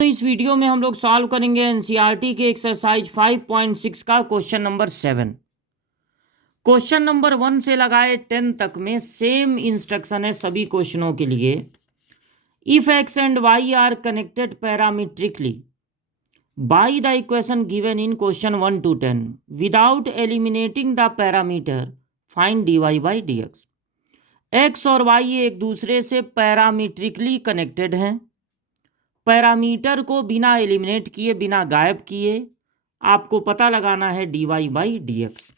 तो इस वीडियो में हम लोग सॉल्व करेंगे एनसीईआरटी के एक्सरसाइज 5.6 का क्वेश्चन नंबर 7। क्वेश्चन नंबर 1 से लगाए 10 तक में सेम इंस्ट्रक्शन है सभी क्वेश्चनों के लिए। If x and y are connected parametrically by the equation given in question 1 to 10 without eliminating the parameter find dy by dx। X और वाई एक दूसरे से पैरामीट्रिकली कनेक्टेड हैं। पैरामीटर को बिना एलिमिनेट किए, बिना गायब किए आपको पता लगाना है dy बाई dx।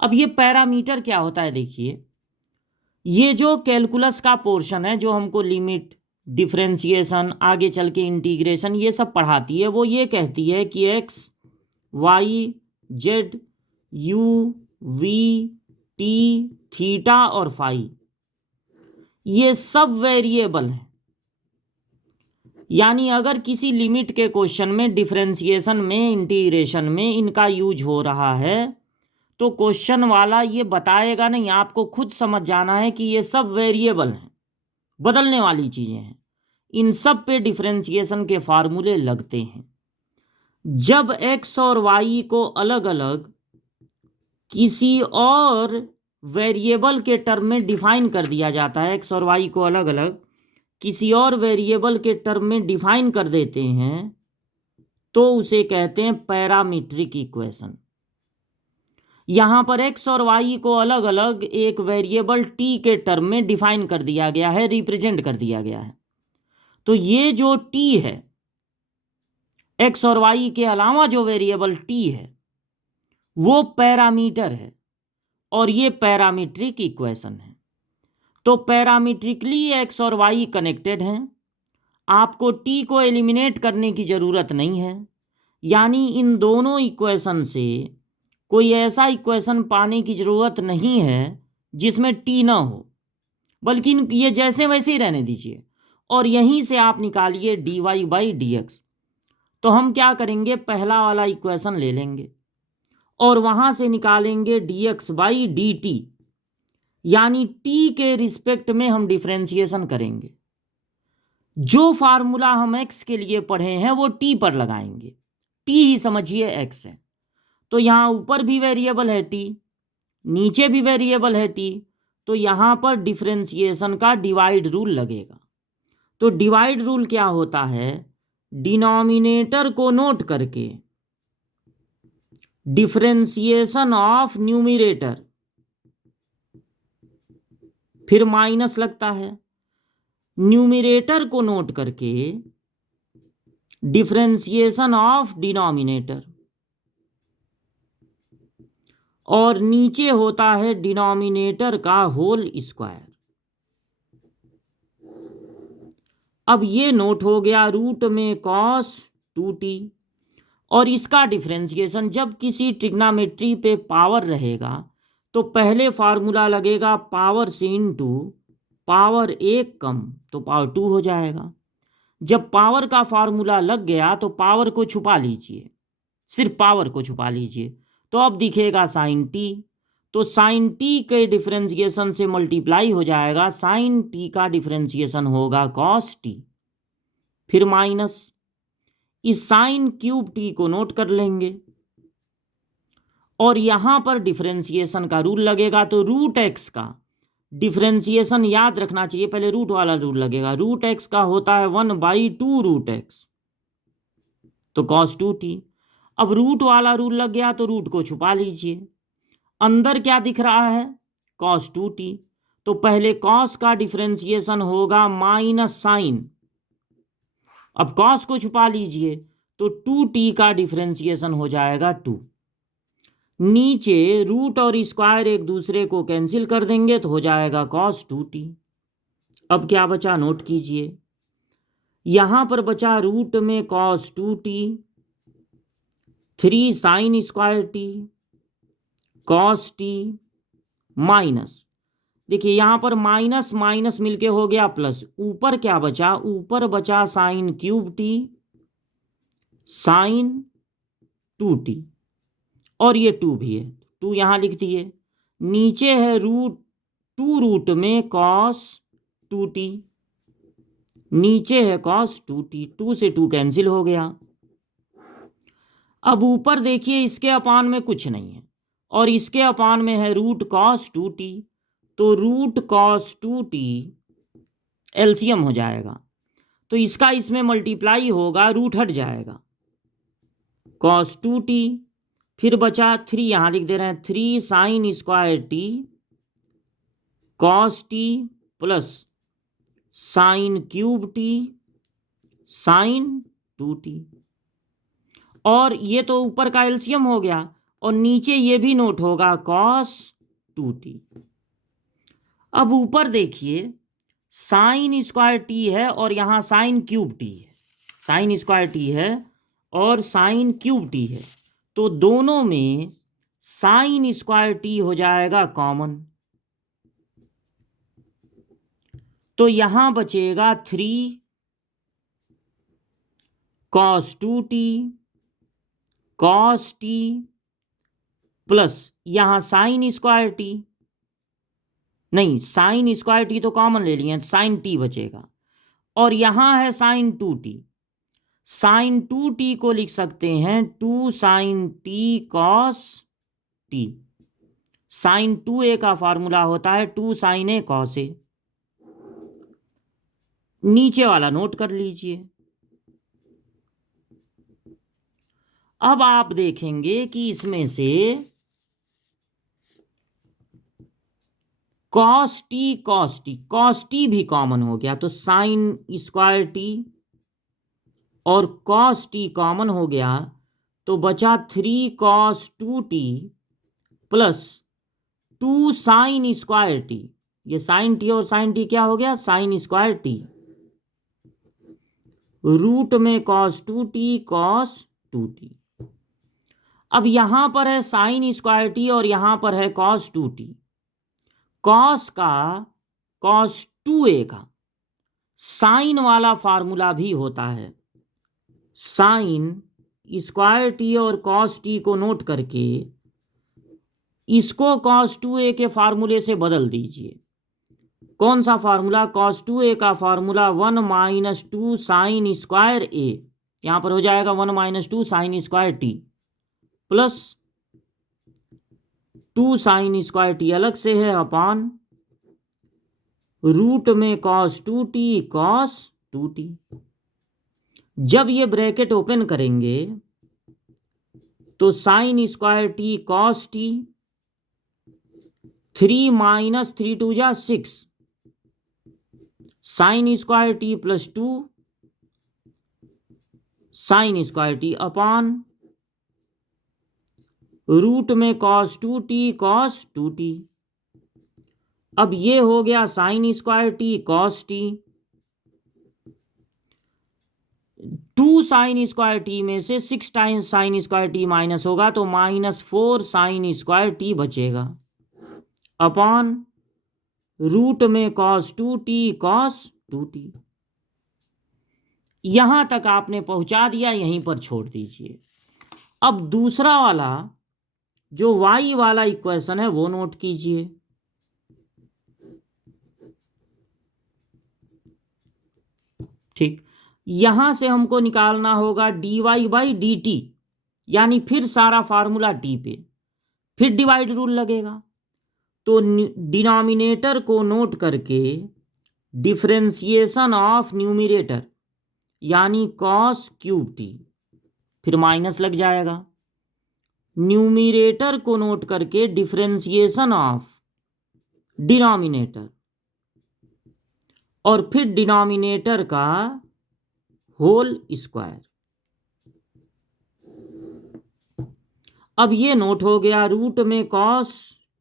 अब ये पैरामीटर क्या होता है, देखिए ये जो कैलकुलस का पोर्शन है जो हमको लिमिट, डिफरेंशिएशन, आगे चल के इंटीग्रेशन ये सब पढ़ाती है, वो ये कहती है कि X Y Z U V T theta और फाई ये सब वेरिएबल हैं। यानी अगर किसी लिमिट के क्वेश्चन में, डिफरेंशिएशन में, इंटीग्रेशन में इनका यूज हो रहा है तो क्वेश्चन वाला ये बताएगा नहीं, आपको खुद समझ जाना है कि ये सब वेरिएबल हैं, बदलने वाली चीज़ें हैं। इन सब पे डिफरेंशिएशन के फार्मूले लगते हैं। जब एक्स और वाई को अलग अलग किसी और वेरिएबल के टर्म में डिफाइन कर दिया जाता है, एक्स और वाई को अलग अलग किसी और वेरिएबल के टर्म में डिफाइन कर देते हैं तो उसे कहते हैं पैरामीट्रिक इक्वेशन। यहां पर एक्स और वाई को अलग अलग एक वेरिएबल टी के टर्म में डिफाइन कर दिया गया है, रिप्रेजेंट कर दिया गया है। तो ये जो टी है, एक्स और वाई के अलावा जो वेरिएबल टी है वो पैरामीटर है और ये पैरामीट्रिक इक्वेशन है। तो पैरामीट्रिकली एक्स और वाई कनेक्टेड हैं। आपको टी को एलिमिनेट करने की ज़रूरत नहीं है। यानी इन दोनों इक्वेशन से कोई ऐसा इक्वेशन पाने की ज़रूरत नहीं है जिसमें टी ना हो, बल्कि ये जैसे वैसे ही रहने दीजिए और यहीं से आप निकालिए dy बाई dx। तो हम क्या करेंगे, पहला वाला इक्वेशन ले लेंगे और वहाँ से निकालेंगे dx बाई dt। यानी टी के रिस्पेक्ट में हम डिफरेंशिएशन करेंगे। जो फार्मूला हम एक्स के लिए पढ़े हैं वो टी पर लगाएंगे। टी ही समझिए एक्स है। तो यहाँ ऊपर भी वेरिएबल है टी, नीचे भी वेरिएबल है टी, तो यहाँ पर डिफरेंशिएशन का डिवाइड रूल लगेगा। तो डिवाइड रूल क्या होता है, डिनोमिनेटर को नोट करके डिफरेंशिएशन ऑफ न्यूमरेटर, फिर माइनस लगता है, न्यूमरेटर को नोट करके डिफरेंशिएशन ऑफ डिनोमिनेटर, और नीचे होता है डिनोमिनेटर का होल स्क्वायर। अब ये नोट हो गया रूट में कॉस 2t, और इसका डिफरेंशिएशन जब किसी ट्रिग्नोमेट्री पे पावर रहेगा तो पहले फार्मूला लगेगा पावर से इनटू पावर 1 कम तो पावर 2 हो जाएगा। जब पावर का फार्मूला लग गया तो पावर को छुपा लीजिए, सिर्फ पावर को छुपा लीजिए, तो अब दिखेगा साइन टी। तो साइन टी के डिफरेंशिएशन से मल्टीप्लाई हो जाएगा, साइन टी का डिफरेंशिएशन होगा कॉस टी, फिर माइनस इस साइन क्यूब टी को नोट कर लेंगे और यहां पर डिफरेंशिएशन का रूल लगेगा। तो रूट एक्स का डिफरेंशिएशन याद रखना चाहिए, पहले रूट वाला रूल लगेगा। रूट एक्स का होता है 1/2 रूट एक्स, तो कॉस 2t। अब रूट वाला रूल लग गया तो रूट को छुपा लीजिए, अंदर क्या दिख रहा है, कॉस 2t। तो पहले कॉस का डिफरेंशिएशन होगा माइनस साइन, अब कॉस को छुपा लीजिए तो 2t का डिफरेंशिएशन हो जाएगा 2। नीचे रूट और स्क्वायर एक दूसरे को कैंसिल कर देंगे तो हो जाएगा कॉस 2t। अब क्या बचा, नोट कीजिए, यहां पर बचा रूट में cos 2t, 3 sine square T cos T minus, देखिए यहां पर माइनस माइनस मिलके हो गया प्लस, ऊपर क्या बचा, ऊपर बचा sign cube T sine 2t, और ये 2 भी है, 2 यहां लिख दिए। नीचे है रूट 2 रूट में कॉस 2t, नीचे है कॉस 2t, 2 से 2 कैंसिल हो गया। अब ऊपर देखिए इसके अपान में कुछ नहीं है और इसके अपान में है रूट कॉस 2t, तो रूट कॉस 2t एलसीएम हो जाएगा, तो इसका इसमें मल्टीप्लाई होगा, रूट हट जाएगा, कॉस 2t, फिर बचा 3, यहां लिख दे रहे हैं 3 sine square T cos T plus sine cube T sine 2t, और ये तो ऊपर का एलसीएम हो गया और नीचे ये भी नोट होगा कॉस 2t। अब ऊपर देखिए साइन स्क्वायर टी है और यहाँ साइन क्यूब टी है, साइन स्क्वायर टी है और साइन क्यूब टी है, तो दोनों में साइन स्क्वायर टी हो जाएगा कॉमन, तो यहां बचेगा 3 cos 2t cos T plus यहां साइन स्क्वायर टी, नहीं साइन स्क्वायर टी तो कॉमन ले लिए, साइन टी बचेगा, और यहां है साइन 2t, साइन 2t को लिख सकते हैं 2 sine T cos T, sine 2a का फॉर्मूला होता है 2 साइन ए कॉस ए, नीचे वाला नोट कर लीजिए। अब आप देखेंगे कि इसमें से कॉस टी भी कॉमन हो गया, तो साइन स्क्वायर टी और कॉस टी कॉमन हो गया, तो बचा 3 cos 2t plus 2 sine square T, ये साइन टी और साइन टी क्या हो गया, साइन स्क्वायर टी, रूट में कॉस 2t कॉस 2t। अब यहां पर है साइन स्क्वायर टी और यहां पर है कॉस 2t, कॉस का कॉस 2a का साइन वाला फार्मूला भी होता है, साइन स्क्वायर टी और कॉस टी को नोट करके इसको कॉस 2a के फार्मूले से बदल दीजिए। कौन सा फार्मूला, कॉस 2a का formula 1 minus 2 sine square a, यहां पर हो जाएगा 1 minus 2 sine square t plus 2 sine square t अलग से है अपान रूट में कॉस 2t कॉस 2t। जब ये ब्रैकेट ओपन करेंगे तो sine square T cos t, 3 minus 3 2 जा 6 sine square t plus 2 sine square t upon root में कॉस 2t कॉस 2t। अब ये हो गया sign square T cos T, 2 sine square T में से 6 times sign square T minus होगा तो -4 साइन स्क्वायर टी बचेगा अपॉन रूट में कॉस 2t कॉस 2t। यहां तक आपने पहुंचा दिया, यहीं पर छोड़ दीजिए। अब दूसरा वाला जो y वाला इक्वेशन है वो नोट कीजिए। ठीक, यहां से हमको निकालना होगा dy/dt, यानी फिर सारा फार्मूला टी पे, फिर डिवाइड रूल लगेगा, तो डिनोमिनेटर को नोट करके डिफरेंशिएशन ऑफ न्यूमरेटर यानी कॉस क्यूब टी, फिर माइनस लग जाएगा, न्यूमरेटर को नोट करके डिफरेंशिएशन ऑफ डिनोमिनेटर और फिर डिनोमिनेटर का होल स्क्वायर। अब ये नोट हो गया रूट में कॉस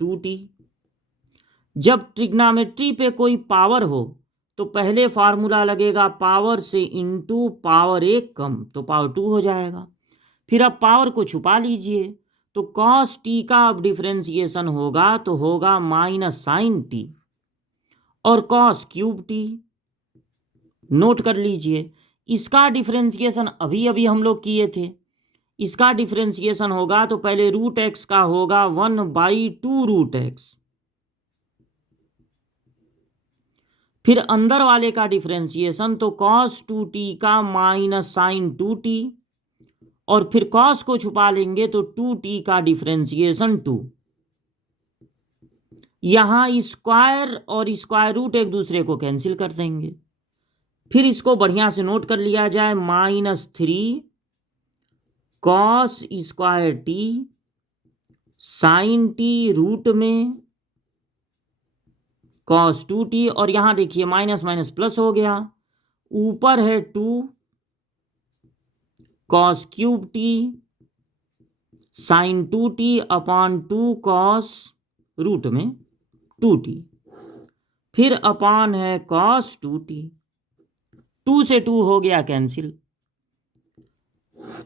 2t। जब ट्रिग्नोमेट्री पे कोई पावर हो तो पहले फार्मूला लगेगा पावर से इंटू पावर 1 कम, तो पावर 2 हो जाएगा। फिर अब पावर को छुपा लीजिए, तो कॉस टी का अब डिफरेंशिएशन होगा तो होगा माइनस साइन टी और कॉस क्यूब टी, नोट कर लीजिए। इसका डिफरेंशिएशन अभी अभी हम लोग किए थे, इसका डिफरेंशिएशन होगा तो पहले रूट एक्स का होगा 1/2 रूट एक्स, फिर अंदर वाले का डिफ्रेंसिएशन, तो कॉस 2t का माइनस साइन 2t, और फिर कॉस को छुपा लेंगे तो 2t का डिफ्रेंसिएशन 2। यहां स्क्वायर और स्क्वायर रूट एक दूसरे को कैंसिल कर देंगे। फिर इसको बढ़िया से नोट कर लिया जाए, -3 cos square t sine t root में कॉस 2t, और यहां देखिए माइनस माइनस प्लस हो गया, ऊपर है 2 cos cube T sine 2t upon 2 cos root में 2t, फिर अपॉन है कॉस 2t, 2 से 2 हो गया कैंसिल।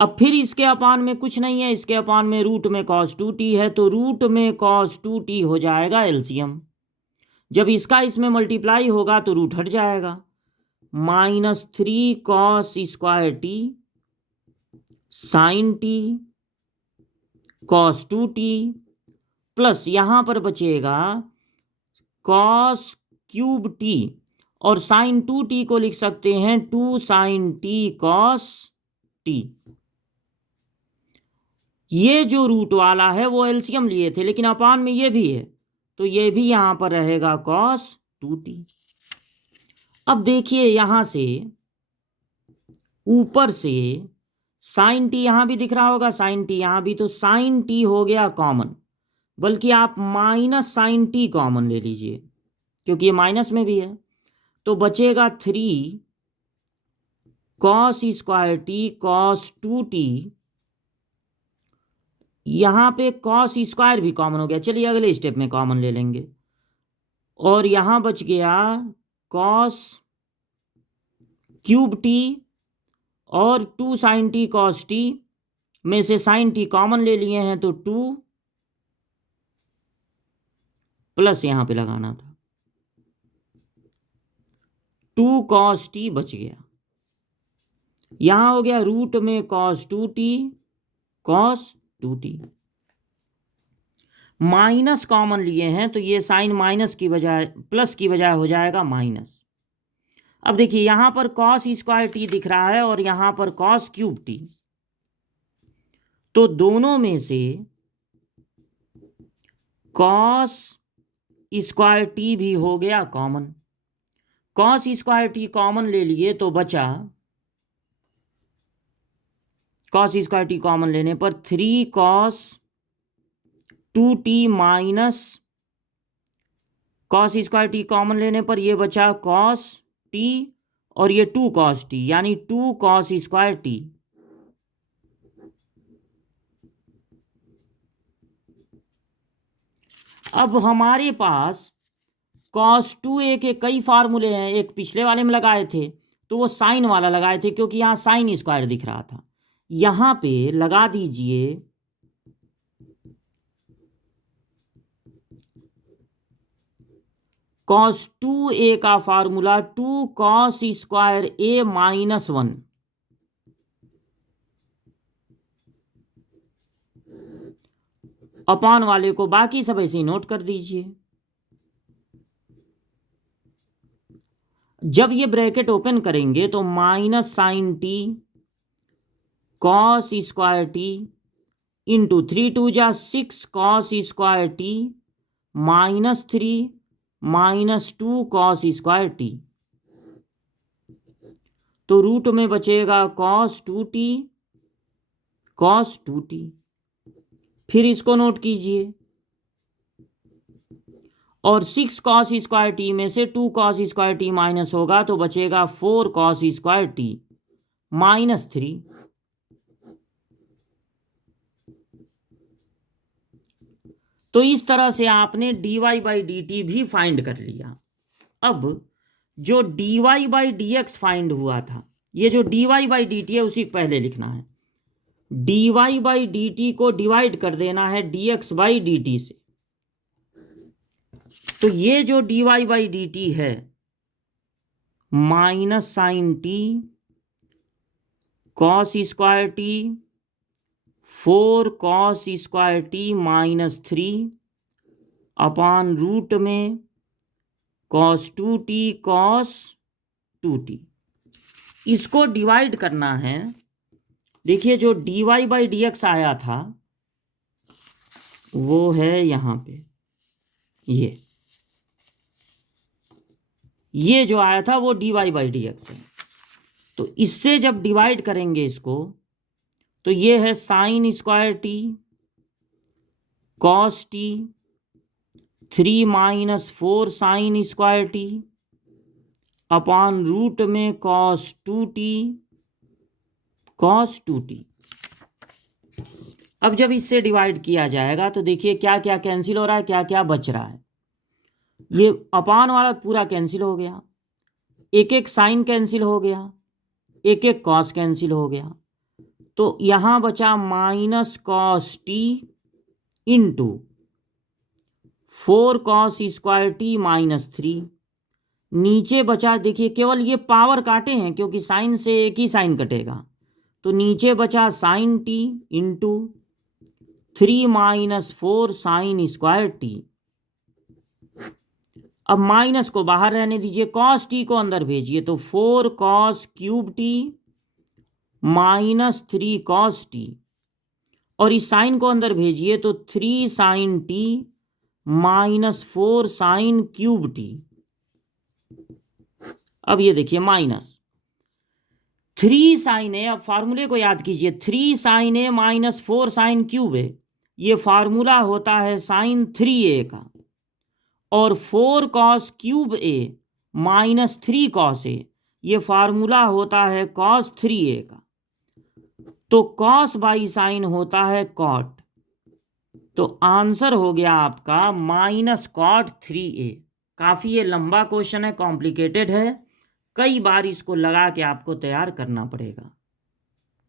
अब फिर इसके अपान में कुछ नहीं है, इसके अपान में रूट में कॉस 2t है, तो रूट में कॉस 2t हो जाएगा एलसीएम। जब इसका इसमें मल्टीप्लाई होगा तो रूट हट जाएगा, -3 cos square t sine T cos 2t, plus यहां पर बचेगा कॉस क्यूब टी, और साइन 2t को लिख सकते हैं 2 साइन टी कॉस टी। ये जो रूट वाला है वो एलसीएम लिए थे, लेकिन अपान में ये भी है, तो ये भी यहां पर रहेगा कॉस 2t। अब देखिए यहां से ऊपर से साइन टी यहां भी दिख रहा होगा, साइन टी यहां भी, तो साइन टी हो गया कॉमन, बल्कि आप माइनस साइन टी कॉमन ले लीजिए क्योंकि ये माइनस में भी है, तो बचेगा 3 cos square T cos 2t। यहां पे कॉस स्क्वायर भी कॉमन हो गया, चलिए अगले स्टेप में कॉमन ले लेंगे, और यहां बच गया कॉस क्यूब टी और 2 साइन टी कॉस टी, में से साइन टी कॉमन ले लिए हैं तो 2 प्लस यहां पे लगाना था 2 कॉस टी बच गया, यहां हो गया रूट में cos 2t cos 2t। Minus common लिए हैं तो ये साइन माइनस की बजाय प्लस की बजाय हो जाएगा माइनस। अब देखिए यहां पर कॉस स्क्वायर टी दिख रहा है और यहां पर कॉस क्यूब टी, तो दोनों में से कॉस स्क्वायर टी भी हो गया common, cos square T common ले लिए तो बचा, कॉस स्क्वायर टी कॉमन लेने पर 3 cos 2t minus cos square T common लेने पर ये बचा कॉस टी और ये 2 कॉस टी, यानी 2 कॉस स्क्वायर टी। अब हमारे पास कॉस 2a के कई फार्मूले हैं, एक पिछले वाले में लगाए थे तो वो साइन वाला लगाए थे क्योंकि यहां साइन स्क्वायर दिख रहा था, यहां पे लगा दीजिए कॉस 2a का formula 2 cos square a -1, upon वाले को बाकी सब ऐसे ही नोट कर दीजिए। जब ये ब्रैकेट ओपन करेंगे तो minus sine T cos square t into 3 2 जा 6 cos square t -3 -2 cos square t, तो रूट में बचेगा कॉस 2t कॉस 2t। फिर इसको नोट कीजिए, और 6 कॉस स्क्वायर टी में से 2 कॉस स्क्वायर टी माइनस होगा तो बचेगा 4 कॉस स्क्वायर टी -3। तो इस तरह से आपने dy बाई डी टी भी फाइंड कर लिया। अब जो dy by D x find हुआ था, ये जो dy बाई डी टी है उसी को पहले लिखना है, dy बाई डी टी को डिवाइड कर देना है dx बाई डी टी से, तो ये जो dy बाई डी टी है minus sine T cos square t 4 cos square t -3 upon root में कॉस 2t कॉस 2t। इसको डिवाइड करना है। देखिए जो dy/dx आया था वो है यहाँ पे, ये जो आया था वो dy/dx है। तो इससे जब डिवाइड करेंगे इसको तो ये है sine square T cos t 3 - 4 sine square t upon root में कॉस 2t कॉस 2t। अब जब इससे डिवाइड किया जाएगा तो देखिए क्या क्या कैंसिल हो रहा है, क्या क्या बच रहा है। ये अपान वाला पूरा कैंसिल हो गया, एक एक साइन कैंसिल हो गया, एक एक कॉस कैंसिल हो गया। तो यहां बचा minus cos T into 4 cos square t -3। नीचे बचा, देखिए केवल ये पावर काटे हैं क्योंकि साइन से एक ही साइन कटेगा। तो नीचे बचा sine t into 3 - 4 sine square t. अब माइनस को बाहर रहने दीजिए, कॉस टी को अंदर भेजिए तो 4 cos cube t -3 cos t, और इस साइन को अंदर भेजिए तो 3 sine t -4 sine cube t. अब ये देखिए -3 साइन ए, अब फार्मूले को याद कीजिए, 3 साइन ए -4 साइन क्यूब ए, ये फार्मूला होता है साइन 3a का, और 4 cos cube A -3 cos A, ये फार्मूला होता है कॉस 3a का। तो कॉस बाई साइन होता है कॉट। तो आंसर हो गया आपका -cot 3a। काफ़ी ये लंबा क्वेश्चन है, कॉम्प्लिकेटेड है, कई बार इसको लगा के आपको तैयार करना पड़ेगा।